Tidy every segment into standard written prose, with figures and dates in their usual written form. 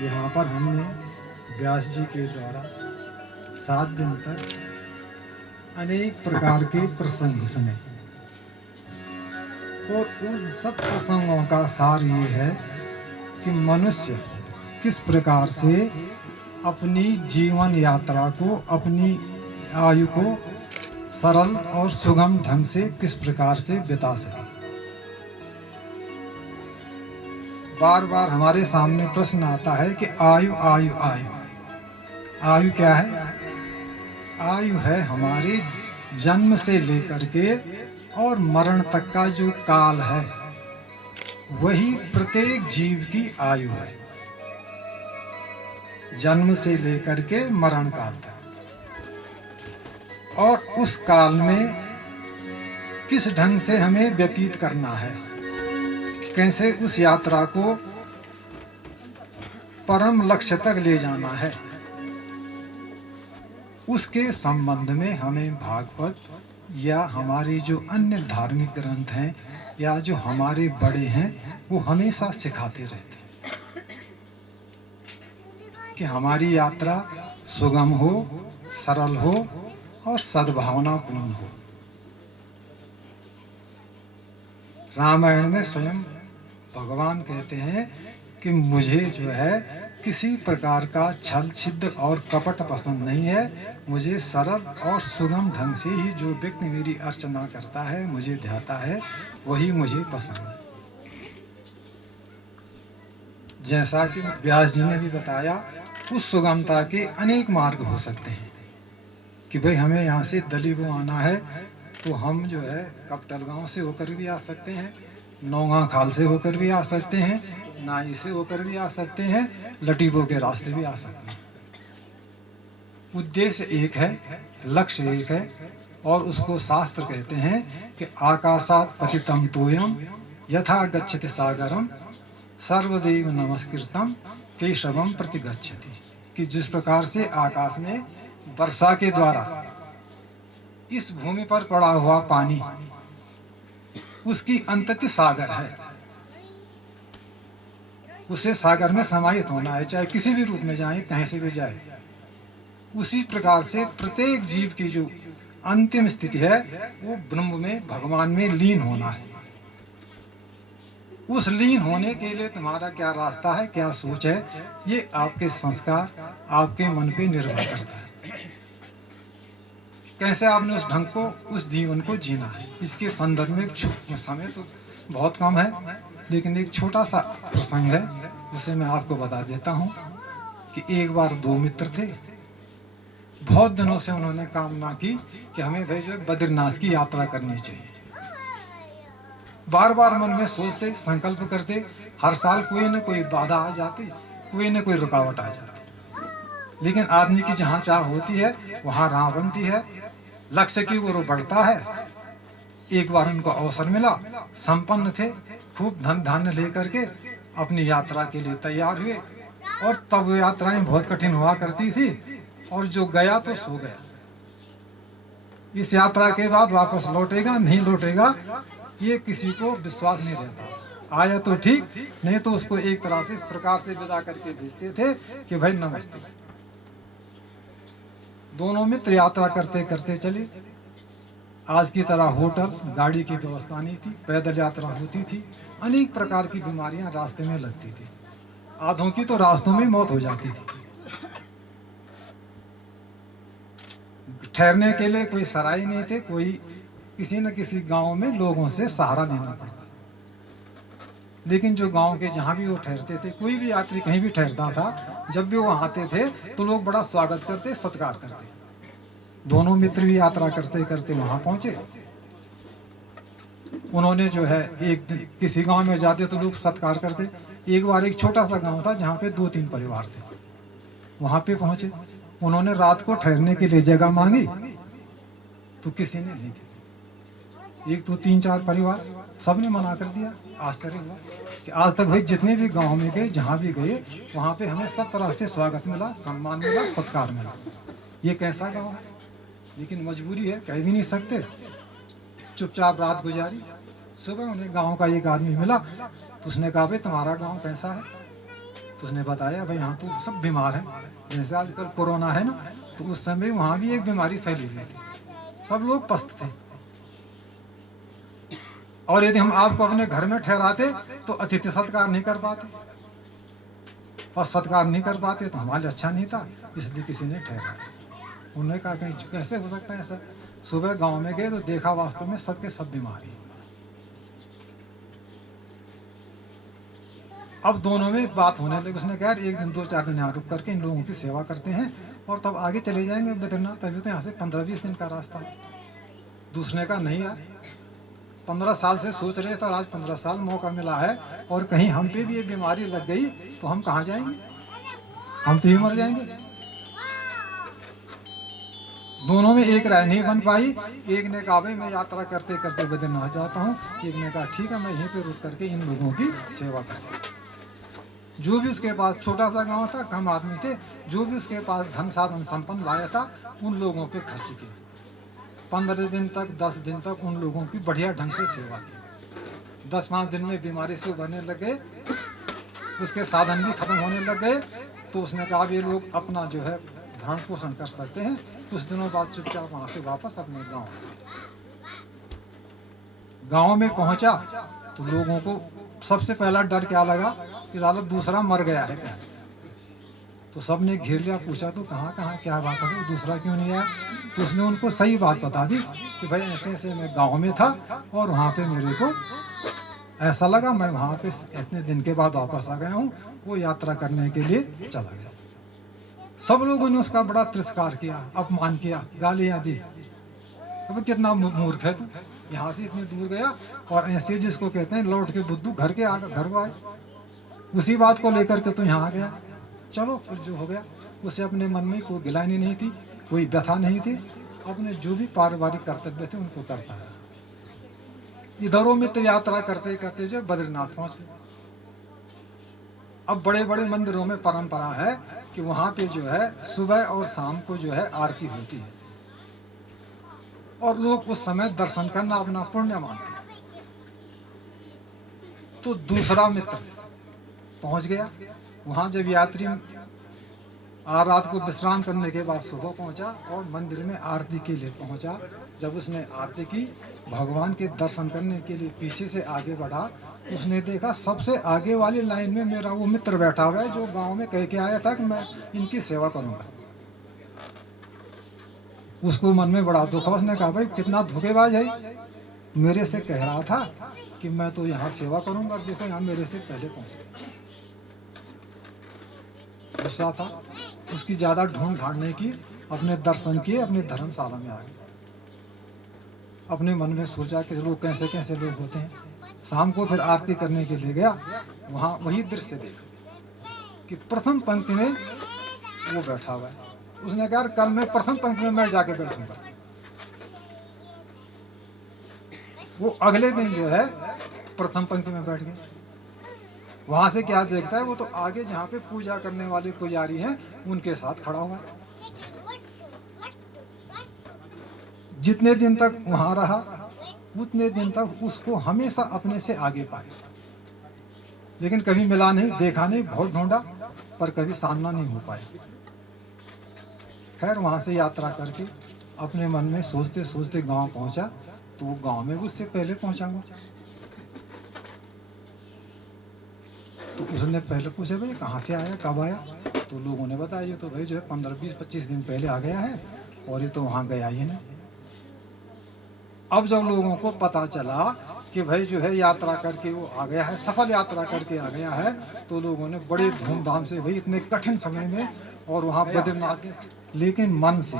यहाँ पर हमने व्यास जी के द्वारा 7 दिन तक अनेक प्रकार के प्रसंग सुने और उन सब प्रसंगों का सार ये है कि मनुष्य किस प्रकार से अपनी जीवन यात्रा को, अपनी आयु को सरल और सुगम ढंग से किस प्रकार से बिता सके। बार बार हमारे सामने प्रश्न आता है कि आयु आयु आयु आयु क्या है? आयु है हमारे जन्म से लेकर के और मरण तक का जो काल है, वही प्रत्येक जीव की आयु है, जन्म से लेकर के मरण काल तक। और उस काल में किस ढंग से हमें व्यतीत करना है, कैसे उस यात्रा को परम लक्ष्य तक ले जाना है, उसके संबंध में हमें भागवत या हमारे जो अन्य धार्मिक ग्रंथ हैं या जो हमारे बड़े हैं वो हमेशा सिखाते रहते हैं कि हमारी यात्रा सुगम हो, सरल हो और सद्भावनापूर्ण हो। रामायण में स्वयं भगवान कहते हैं कि मुझे जो है किसी प्रकार का छल छिद्र और कपट पसंद नहीं है, मुझे सरल और सुगम ढंग से ही जो व्यक्ति मेरी अर्चना करता है, मुझे ध्याता है, वही मुझे पसंद है। जैसा कि व्यास जी ने भी बताया, उस सुगमता के अनेक मार्ग हो सकते हैं कि भाई हमें यहाँ से दलीबो आना है तो हम जो है कपटल गांव से होकर भी आ सकते हैं, नौगा खाल से होकर भी आ सकते हैं, नाई से होकर भी आ सकते हैं, लटीबो के रास्ते भी आ सकते हैं। उद्देश्य एक है, लक्ष्य एक है, और उसको शास्त्र कहते हैं कि आकाशात पतितम तोयम यथा गच्छति सागरम सर्वदेव नमस्कृतम केशवम प्रति गच्छति, कि जिस प्रकार से आकाश में वर्षा के द्वारा इस भूमि पर पड़ा हुआ पानी उसकी अंतति सागर है, उसे सागर में समाहित होना है, चाहे किसी भी रूप में जाए, कहीं से भी जाए। उसी प्रकार से प्रत्येक जीव की जो अंतिम स्थिति है वो ब्रह्म में, भगवान में लीन होना है। उस लीन होने के लिए तुम्हारा क्या रास्ता है, क्या सोच है, ये आपके संस्कार, आपके मन पे निर्भर करता है। कैसे आपने उस ढंग को, उस जीवन को जीना है। इसके संदर्भ में समय तो बहुत कम है, लेकिन एक छोटा सा प्रसंग है जिसे मैं आपको बता देता हूँ कि एक बार 2 मित्र थे। बहुत दिनों से उन्होंने कामना की कि हमें भाई जो है बद्रीनाथ की यात्रा करनी चाहिए। बार बार मन में सोचते, संकल्प करते, हर साल कोई न कोई बाधा आ जाती, कोई न कोई रुकावट आ जाती। लेकिन आदमी की जहाँ चाह होती है वहाँ राह बनती है, लक्ष्य की ओर बढ़ता है। एक बार उनको अवसर मिला, संपन्न थे, खूब धन धान्य लेकर के अपनी यात्रा के लिए तैयार हुए। और तब यात्राएं बहुत कठिन हुआ करती थी, और जो गया तो सो गया। इस यात्रा के बाद वापस लौटेगा नहीं लौटेगा ये किसी को विश्वास नहीं रहता। आया तो ठीक, नहीं तो उसको एक तरह से इस प्रकार से विदा करके भेजते थे कि भाई नमस्ते। दोनों मित्र यात्रा करते करते चले। आज की तरह होटल, गाड़ी की व्यवस्था नहीं थी, पैदल यात्रा होती थी। अनेक प्रकार की बीमारियां रास्ते में लगती थी, आधों की तो रास्तों में मौत हो जाती थी। ठहरने के लिए कोई सराय नहीं थे, कोई किसी न किसी गांव में लोगों से सहारा लेना पड़ता। लेकिन जो गांव के जहां भी वो ठहरते थे, कोई भी यात्री कहीं भी ठहरता था, जब भी वो आते थे तो लोग बड़ा स्वागत करते, सत्कार करते। दोनों मित्र भी यात्रा करते करते वहां पहुंचे। उन्होंने जो है एक दिन किसी गांव में जाते तो लोग सत्कार करते। एक बार एक छोटा सा गांव था जहाँ पे 2-3 परिवार थे, वहां पे पहुंचे। उन्होंने रात को ठहरने के लिए जगह मांगी तो किसी ने नहीं दी। 1 2 3 4 परिवार, सबने मना कर दिया। आश्चर्य हुआ कि आज तक भाई जितने भी गांव में गए, जहाँ भी गए, वहाँ पे हमें सब तरह से स्वागत मिला, सम्मान मिला, सत्कार मिला। ये कैसा गांव है? लेकिन मजबूरी है, कह भी नहीं सकते। चुपचाप रात गुजारी। सुबह उन्हें गांव का एक आदमी मिला तो उसने कहा भाई तुम्हारा गांव कैसा है? तो उसने बताया भाई यहाँ तो सब बीमार हैं, जैसे आजकल कोरोना है ना, तो उस समय वहाँ भी एक बीमारी फैली हुई थी, सब लोग पस्त थे। और यदि हम आपको अपने घर में ठहराते तो अतिथि सत्कार नहीं कर पाते, और सत्कार नहीं कर पाते तो हमारे अच्छा नहीं था, इसलिए किसी ने ठहराया। उन्होंने कहा कहीं कैसे हो सकता है ऐसा। सुबह गांव में गए तो देखा वास्तव में सबके सब बीमारी। अब दोनों में बात होने लगी। उसने कहा एक दिन 2-4 दिन यहाँ रुक करके इन लोगों की सेवा करते हैं और तब आगे चले जाएंगे बद्रीनाथ। अभी तो यहाँ से 15-20 दिन का रास्ता है। दूसरे का नहीं यार, 15 साल से सोच रहे थे और आज 15 साल मौका मिला है, और कहीं हम पे भी ये बीमारी लग गई तो हम कहाँ जाएंगे, हम तो ही मर जाएंगे। दोनों में एक राय नहीं बन पाई। एक ने कहा भाई मैं यात्रा करते करते बद्रीनाथ जाता हूँ, एक ने कहा ठीक है मैं यहीं पे रुक करके इन लोगों की सेवा करता हूँ। जो भी उसके पास, छोटा सा गांव था, कम आदमी थे, जो भी उसके पास धन साधन संपन्न लाया था उन लोगों पे खर्च किया। 15 दिन तक 10 दिन तक उन लोगों की बढ़िया ढंग से सेवा की। 10-5 दिन में बीमारी से उभरने लग गए, उसके साधन भी खत्म होने लग गए। तो उसने कहा ये लोग अपना जो है भरण पोषण कर सकते हैं। कुछ दिनों बाद चुपचाप वहां से वापस अपने गांव में पहुंचा तो लोगों को सबसे पहला डर क्या लगा कि लालच दूसरा मर गया है क्या। तो सबने घेर लिया, पूछा तो कहाँ कहाँ क्या बात है, दूसरा क्यों नहीं आया। तो उसने उनको सही बात बता दी कि भाई ऐसे ऐसे मैं गांव में था और वहाँ पे मेरे को ऐसा लगा, मैं वहाँ पे इतने दिन के बाद वापस आ गया हूँ, वो यात्रा करने के लिए चला गया। सब लोगों ने उसका बड़ा तिरस्कार किया, अपमान किया, गालियाँ दी। अब कितना मूर्ख है तू, यहाँ से इतनी दूर गया और ऐसे जिसको कहते हैं लौट के बुद्धू घर के आ घर को आए, उसी बात को लेकर के तो यहाँ आ गया। चलो फिर जो हो गया, उसे अपने मन में कोई गिलानी नहीं थी, कोई व्यथा नहीं थी, अपने जो भी पारिवारिक कर्तव्य थे उनको करता है। इधरों मित्र यात्रा करते करते जो बद्रीनाथ पहुंच गए। अब बड़े बड़े मंदिरों में परंपरा है कि वहां पे जो है सुबह और शाम को जो है आरती होती है, और लोग उस समय दर्शन करना अपना पुण्य मानते हैं। तो दूसरा मित्र पहुंच गया वहां। जब यात्री रात को विश्राम करने के बाद सुबह पहुंचा और मंदिर में आरती के लिए पहुंचा। जब उसने आरती की, भगवान के दर्शन करने के लिए पीछे से आगे बढ़ा, उसने देखा सबसे आगे वाली लाइन में मेरा वो मित्र बैठा हुआ है जो गांव में कह के आया था कि मैं इनकी सेवा करूंगा। उसको मन में बड़ा दुख। उसने कहा भाई कितना धोखेबाज है, मेरे से कह रहा था कि मैं तो यहाँ सेवा करूंगा और देखो यहाँ मेरे से पहले पहुंच गया। गुस्सा था, उसकी ज्यादा ढूंढ ढांड नहीं की, अपने दर्शन किए, अपने धर्मशाला में आ गए। अपने मन में सोचा कि लोग कैसे कैसे लोग होते हैं। शाम को फिर आरती करने के लिए गया, वहां वही दृश्य देखा कि प्रथम पंक्ति में वो बैठा हुआ है। उसने कहा कल मैं प्रथम पंक्ति में मैं जाके बैठूंगा। वो अगले दिन जो है प्रथम पंक्ति में बैठ गए। वहां से क्या देखता है, वो तो आगे जहाँ पे पूजा करने वाले पुजारी हैं उनके साथ खड़ा हुआ है। जितने दिन तक वहां रहा उतने दिन तक उसको हमेशा अपने से आगे पाए, लेकिन कभी मिला नहीं, देखा नहीं, बहुत ढूंढा पर कभी सामना नहीं हो पाया। खैर वहां से यात्रा करके अपने मन में सोचते सोचते गांव पहुंचा। तो गांव में भी उससे पहले पहुंचाऊंगा। तो उसने पहले पूछा भाई कहाँ से आया, कब आया। तो लोगों ने बताया ये तो भाई जो है 15-20-25 दिन पहले आ गया है और ये तो वहाँ गया ही नहीं। अब जब लोगों को पता चला कि भाई जो है यात्रा करके वो आ गया है, सफल यात्रा करके आ गया है, तो लोगों ने बड़े धूमधाम से भाई इतने कठिन समय में और वहाँ बद्रीनाथ, लेकिन मन से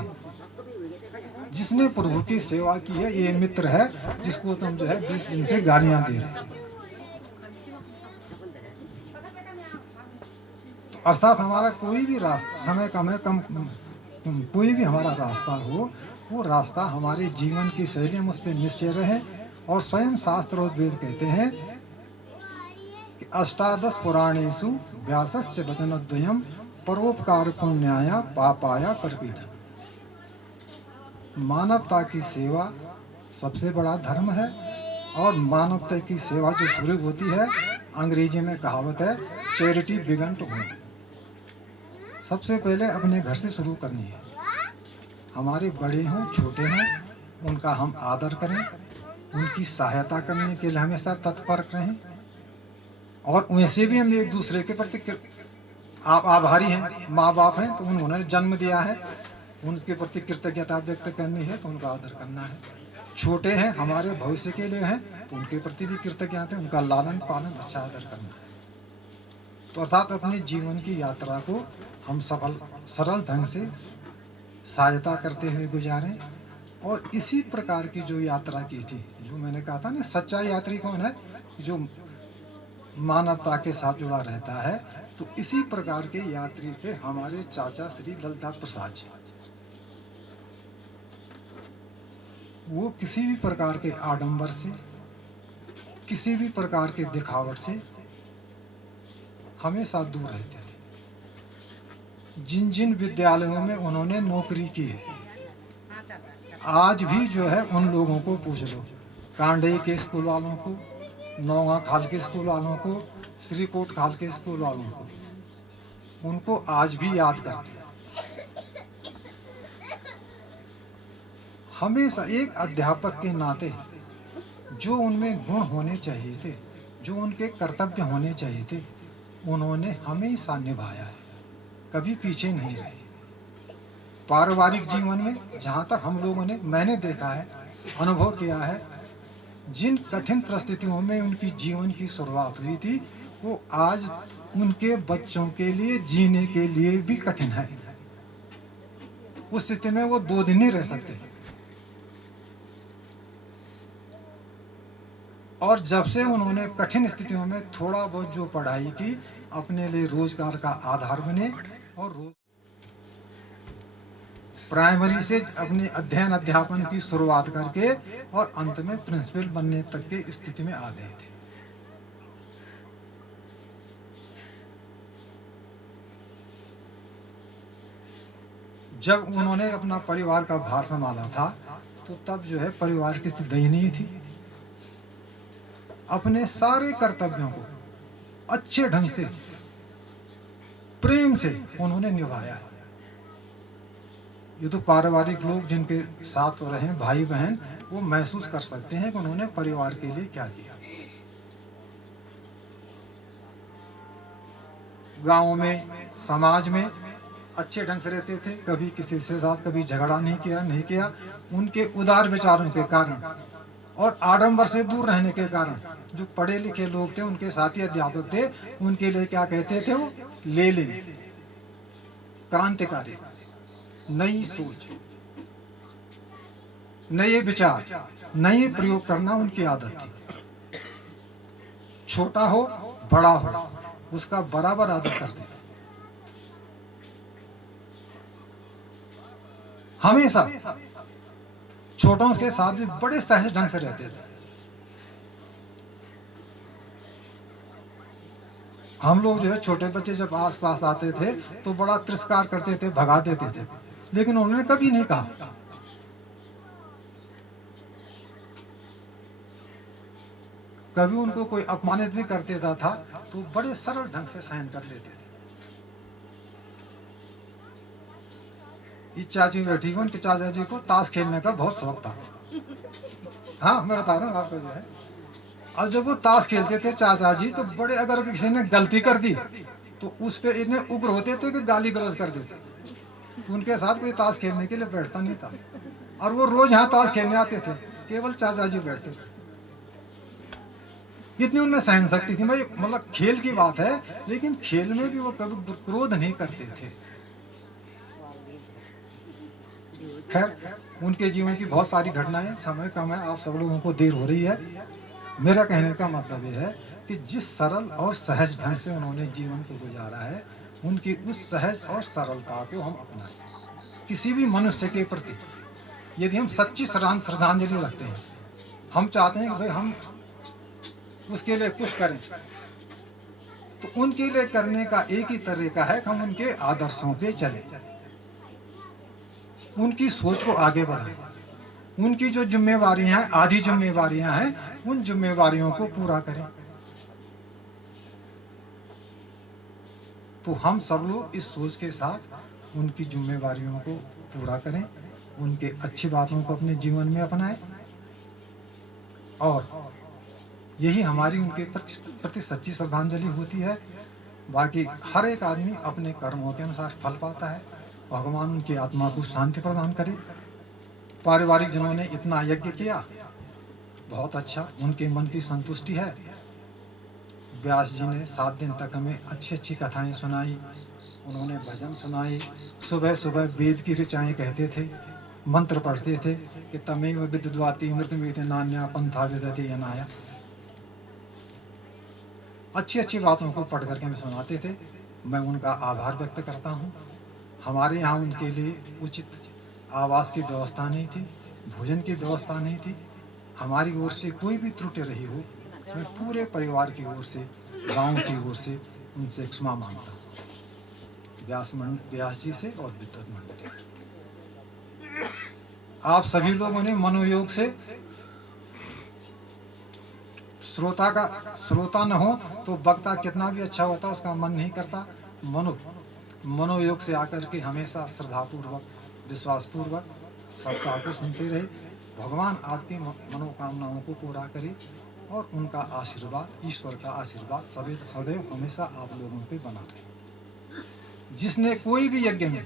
जिसने प्रभु की सेवा की है ये मित्र है जिसको तुम जो है 20 दिन से गालियां दे रहे। तो अर्थात हमारा कोई भी रास्ता, समय कम है कम, कोई भी हमारा रास्ता हो, वो रास्ता हमारे जीवन की शैली में उस पर निश्चय रहे। और स्वयं शास्त्र और वेद कहते हैं कि 18 पुराणेषु व्यासस्य वचनद्वयम् परोपकार पुण्याय पापाय परपीडनम्। मानवता की सेवा सबसे बड़ा धर्म है और मानवता की सेवा जो शुरू होती है अंग्रेजी में कहावत है, चैरिटी बिगन टू होम। सबसे पहले अपने घर से शुरू करनी है। हमारे बड़े हों छोटे हों, उनका हम आदर करें, उनकी सहायता करने के लिए हमेशा तत्पर रहें, और वैसे भी हम एक दूसरे के प्रति आप आभारी हैं। माँ बाप हैं तो उन्होंने जन्म दिया है, उनके प्रति कृतज्ञता व्यक्त करनी है तो उनका आदर करना है। छोटे हैं, हमारे भविष्य के लिए हैं, तो उनके प्रति भी कृतज्ञता है, उनका लालन पालन अच्छा आदर करना है। तो अर्थात अपने जीवन की यात्रा को हम सरल ढंग से सहायता करते हुए गुजारें। और इसी प्रकार की जो यात्रा की थी, जो मैंने कहा था ना, सच्चा यात्री कौन है? जो मानवता के साथ जुड़ा रहता है। तो इसी प्रकार के यात्री थे हमारे चाचा श्री ललिता प्रसाद जी। वो किसी भी प्रकार के आडंबर से, किसी भी प्रकार के दिखावट से हमेशा दूर रहते थे। जिन जिन विद्यालयों में उन्होंने नौकरी की है, आज भी जो है उन लोगों को पूछ लो, कांडे के स्कूल वालों को, नौगा खाल के स्कूल वालों को, श्रीकोट खाल के स्कूल वालों को, उनको आज भी याद करते हैं। हमेशा एक अध्यापक के नाते जो उनमें गुण होने चाहिए थे, जो उनके कर्तव्य होने चाहिए थे, उन्होंने हमेशा निभाया है, कभी पीछे नहीं रहे। पारिवारिक जीवन में जहाँ तक हम लोगों ने, मैंने देखा है, अनुभव किया है, जिन कठिन परिस्थितियों में उनकी जीवन की शुरुआत हुई थी, वो आज उनके बच्चों के लिए जीने के लिए भी कठिन है। उस स्थिति में वो 2 दिन नहीं रह सकते। और जब से उन्होंने कठिन स्थितियों में थोड़ा बहुत जो पढ़ाई की, अपने लिए रोजगार का आधार बने, और प्राइमरी से अपने अध्ययन अध्यापन की शुरुआत करके और अंत में प्रिंसिपल बनने तक की स्थिति में आ गए थे। जब उन्होंने अपना परिवार का भार संभाला था, तो तब जो है परिवार की स्थिति दयनीय थी। अपने सारे कर्तव्यों को अच्छे ढंग से, प्रेम से उन्होंने निभाया है। ये तो पारिवारिक लोग जिनके साथ रहे, भाई बहन, वो महसूस कर सकते हैं कि उन्होंने परिवार के लिए क्या किया। गांव में, समाज में अच्छे ढंग से रहते थे, कभी किसी से साथ कभी झगड़ा नहीं किया। उनके उदार विचारों के कारण और आडंबर से दूर रहने के कारण जो पढ़े लिखे लोग थे, उनके साथी अध्यापक थे, उनके लिए क्या कहते थे वो? लेनिन, क्रांतिकारी, नई सोच, नए विचार, नए प्रयोग करना उनकी आदत थी। छोटा हो बड़ा हो, उसका बराबर आदर करते थे। हमेशा छोटों के साथ भी बड़े सहज ढंग से रहते थे। हम लोग जो है छोटे बच्चे जब आस पास आते थे तो बड़ा तिरस्कार करते थे, भगा देते थे, लेकिन उन्होंने कभी नहीं कहा। कभी उनको कोई अपमानित भी कर देता था तो बड़े सरल ढंग से सहन कर लेते थे। इस चाची बैठी हुई, उनके चाचा जी को ताश खेलने का बहुत शौक था। हाँ, मैं बता रहा हूँ आपको जो है। और जब वो ताश खेलते थे चाचा जी, तो बड़े, अगर किसी ने गलती कर दी तो उस पे इतने उग्र होते थे कि गाली गलौज कर देते। तो उनके साथ कोई ताश खेलने के लिए बैठता नहीं था, और वो रोज यहाँ ताश खेलने आते थे, केवल चाचा जी बैठते थे। इतनी उनमें सहन शक्ति थी। भाई, मतलब खेल की बात है, लेकिन खेल में भी वो कभी क्रोध नहीं करते थे। खैर, उनके जीवन की बहुत सारी घटनाएं, समय कम है, आप सब लोगों को देर हो रही है। मेरा कहने का मतलब यह है कि जिस सरल और सहज ढंग से उन्होंने जीवन को गुजारा है, उनकी उस सहज और सरलता को हम अपनाएं। किसी भी मनुष्य के प्रति यदि हम सच्ची श्रद्धांजलि रखते हैं, हम चाहते हैं कि भाई हम उसके लिए कुछ करें, तो उनके लिए करने का एक ही तरीका है कि हम उनके आदर्शों पे चलें, उनकी सोच को आगे बढ़ाएं, उनकी जो जिम्मेवारियां हैं, आधी जिम्मेवारियां हैं, उन जिम्मेवारियों को पूरा करें। तो हम सब लोग इस सोच के साथ उनकी जिम्मेवारियों को पूरा करें, उनके अच्छी बातों को अपने जीवन में अपनाएं और यही हमारी उनके प्रति सच्ची श्रद्धांजलि होती है। बाकी हर एक आदमी अपने कर्मों के अनुसार फल पाता है। भगवान उनकी आत्मा को शांति प्रदान करे। पारिवारिक जनों ने इतना यज्ञ किया, बहुत अच्छा, उनके मन की संतुष्टि है। व्यास जी ने 7 दिन तक हमें अच्छी अच्छी कथाएं सुनाई, उन्होंने भजन सुनाए, सुबह सुबह वेद की ऋचाएँ कहते थे, मंत्र पढ़ते थे कि तमेव विद्वाति मृतमेति नान्या पंथा विदति अनाया। अच्छी अच्छी बातों को पढ़ करके हमें सुनाते थे। मैं उनका आभार व्यक्त करता हूँ। हमारे यहाँ उनके लिए उचित आवास की व्यवस्था नहीं थी, भोजन की व्यवस्था नहीं थी। हमारी ओर से कोई भी त्रुटि रही हो, मैं पूरे परिवार की ओर से, गांव की ओर से उनसे क्षमा मांगता हूँ, व्यास जी से और विद्वत मंडली से। आप सभी लोगों ने मनोयोग से, श्रोता न हो तो वक्ता कितना भी अच्छा होता उसका मन नहीं करता। मनोयोग से आकर के हमेशा श्रद्धापूर्वक, विश्वासपूर्वक सप्ताह को सुनते रहे। भगवान आपकी मनोकामनाओं को पूरा करे और उनका आशीर्वाद, ईश्वर का आशीर्वाद सदैव हमेशा आप लोगों पे बना रहे। जिसने कोई भी यज्ञ में,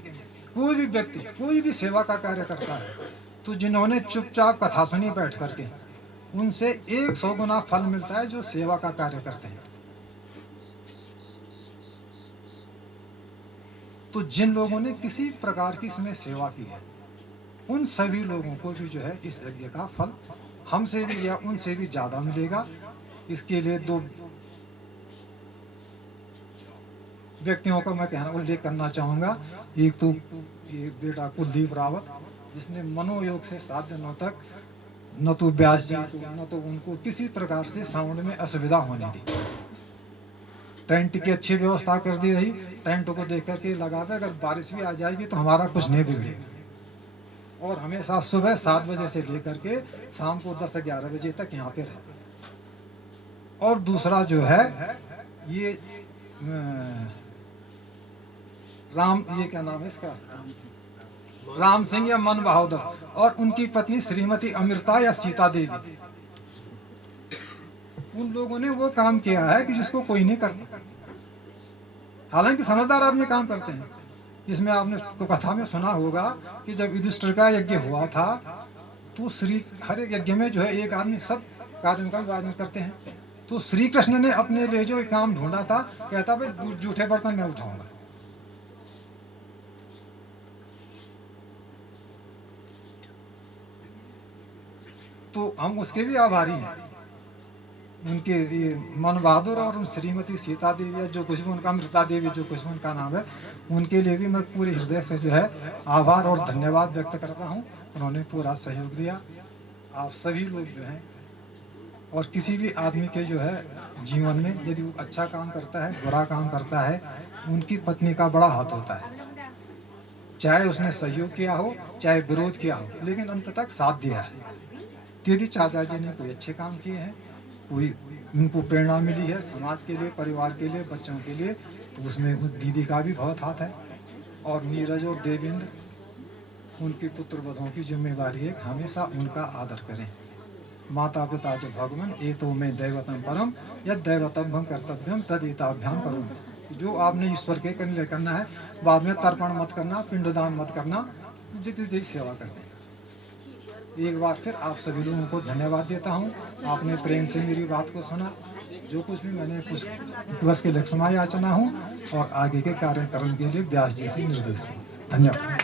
कोई भी व्यक्ति कोई भी सेवा का कार्य करता है, तो जिन्होंने चुपचाप कथा सुनी बैठ करके, उनसे 100 गुना फल मिलता है जो सेवा का कार्य करते हैं। तो जिन लोगों ने किसी प्रकार की इसमें सेवा की है, उन सभी लोगों को भी जो है इस यज्ञ का फल हमसे भी या उनसे भी ज़्यादा मिलेगा। इसके लिए 2 व्यक्तियों का मैं उल्लेख करना चाहूँगा। एक तो ये बेटा कुलदीप रावत, जिसने मनोयोग से 7 दिनों तक न तो व्यास जी को न तो उनको किसी प्रकार से साउंड में असुविधा होने दी। टेंट की अच्छी व्यवस्था कर दी रही। टेंट को देख करके लगा था अगर बारिश भी आ जाएगी तो हमारा कुछ नहीं बिगड़ेगा। और हमेशा सुबह 7 बजे से लेकर के शाम को 10-11 बजे तक यहाँ पे रहे। और दूसरा जो है ये ये क्या नाम है इसका, राम सिंह या मन बहादुर, और उनकी पत्नी श्रीमती अमृता या सीता देवी। उन लोगों ने वो काम किया है कि जिसको कोई नहीं करता। हालांकि समझदार आदमी काम करते हैं। इसमें आपने तो कथा में सुना होगा कि जब युधिष्ठिर का यज्ञ हुआ था तो हर एक यज्ञ में जो है एक आदमी सब कार्यों का विभाजन करते हैं। तो श्री कृष्ण ने अपने लिए जो काम ढूंढा था, कहता भाई जूठे बर्तन मैं उठाऊंगा। तो हम उसके भी आभारी हैं। उनके ये मन बहादुर और उन श्रीमती सीता देवी या जो कुछ भी उनका, अमृता देवी जो कुछ भी उनका नाम है, उनके लिए भी मैं पूरे हृदय से जो है आभार और धन्यवाद व्यक्त करता हूँ। उन्होंने पूरा सहयोग दिया। आप सभी लोग जो हैं, और किसी भी आदमी के जो है जीवन में यदि वो अच्छा काम करता है, बुरा काम करता है, उनकी पत्नी का बड़ा हाथ होता है। चाहे उसने सहयोग किया हो, चाहे विरोध किया हो, लेकिन अंत तक साथ दिया है। यदि चाचा जी ने कोई अच्छे काम किए हैं, कोई उनको प्रेरणा मिली है समाज के लिए, परिवार के लिए, बच्चों के लिए, तो उसमें उस दीदी का भी बहुत हाथ है। और नीरज और देवेंद्र, उनके पुत्र वधों की जिम्मेवारी है, हमेशा उनका आदर करें। माता पिता च भगवान ए तो में दैवतम परम यद दैवतम कर्तव्यम तदेताभ्याम करूँ। जो आपने ईश्वर के लिए करना है, बाद में तर्पण मत करना, पिंडदान मत करना, जितनी सेवा करते हैं। एक बार फिर आप सभी लोगों को धन्यवाद देता हूँ। आपने प्रेम से मेरी बात को सुना। जो कुछ भी मैंने कुछ दिवस के लिए क्षमा याचना हूँ और आगे के कार्यक्रम के लिए व्यास जी से निर्देश। धन्यवाद।